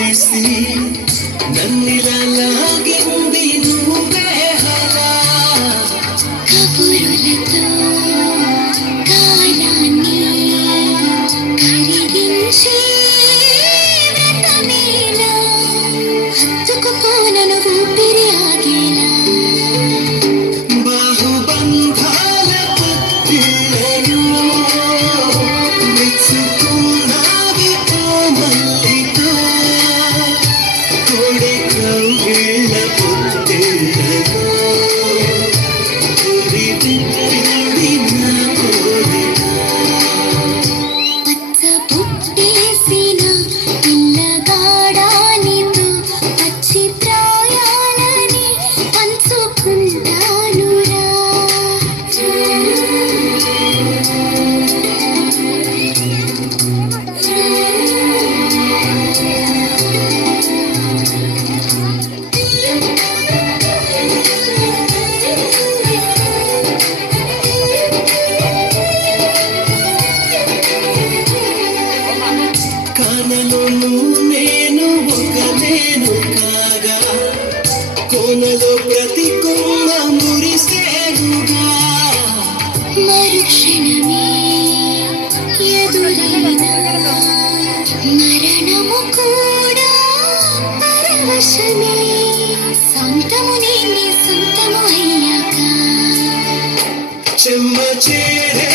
చేసి నన్నిలా లాగింది నువ్వే హలా కబురులతో కాలాన్ని కరిగించే వ్రతమేలా హత్తుకుపోనను ఊపిరి ఆగేలా బాహుబంధాల పుట్టిలను మెచ్చుకున్నావి ఓ మల్లితో కోడి కౌగిళ్ళ పుట్టిలను తిరిగి నా కోరిక పచ్చ పుట్టేసిన పిల్లగాడా నీతో పచ్చి ప్రాయాలని పంచుకుంటానురా కనలోను నేను ఒక నేను కాగా కోనలో ప్రతి కొమ్మ మురిసేనుగా మరుక్షణమే ఎదురైన మరణము కూడా పరవశమే సొంతము నీ సొంతము అయ్యాక చెమ్మ చేరే